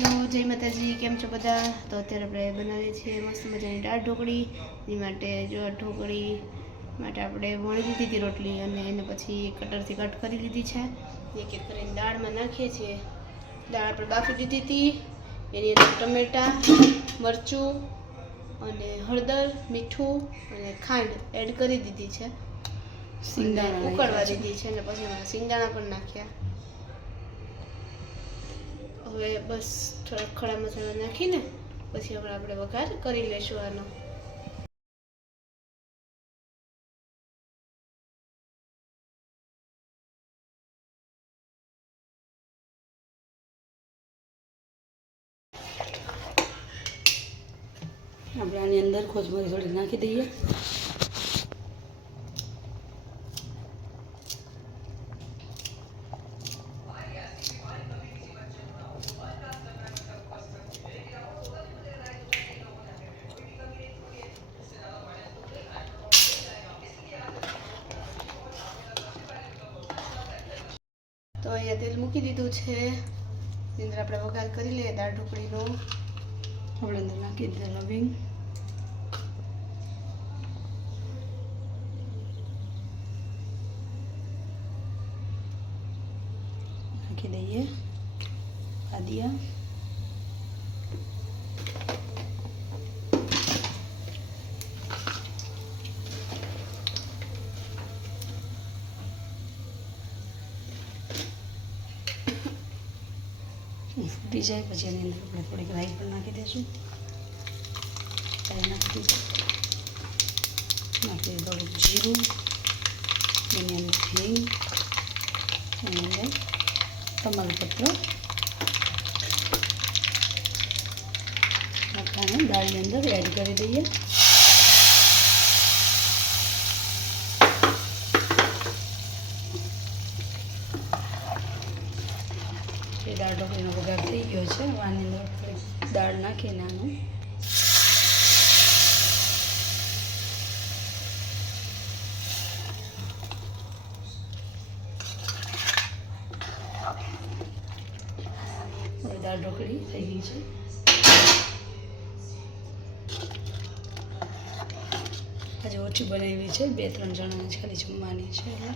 Hello, જય માતાજી. કેમ છો બધા? તો અત્યારે આપણે બનાવીએ છીએ મસ્ત મજાની દાળ ઢોકળી. એ માટે જો ઢોકળી માટે આપણે વણી લીધી હતી રોટલી અને એને પછી કટરથી કટ કરી લીધી છે. એક એક કરીને દાળમાં નાખીએ છીએ. દાળ આપણે બાફી દીધી હતી. એની અંદર ટમેટાં, મરચું અને હળદર, મીઠું અને ખાંડ એડ કરી દીધી છે. સિંગદાણા ઉકળવા દીધી છે અને પછી એમાં સિંગદાણા પણ નાખ્યા. હવે બસ થોડા ખડા મસાલા નાખીને પછી આપણે વઘાર કરી લઈશું આનો. આપણે આની અંદર કોથમરી થોડી નાખી દઈએ. તો અહીંયા તેલ મૂકી દીધું છે. એની અંદર આપણે વઘાર કરી લઈએ દાળ ઢોકળીનો. આપણે અંદર નાખી દીધા લવિંગ, નાખી દઈએ આદિયા, ફૂટી જાય પછી એની અંદર આપણે થોડીક રાઈ પણ નાખી દઈશું. નાખી થોડુંક જીરું, એની અંદર હિંગ, એની અંદર તમાલપત્ર નાખવાને દાળની અંદર એડ કરી દઈએ. એ દાળ ઢોકળીનો વઘાર થઈ ગયો છે. આની અંદર દાળ નાખીને આનું દાળ ઢોકળી થઈ ગઈ છે. આજે ઓછી બનાવી છે, 2-3 જણાની ખાલી જમવાની છે એટલે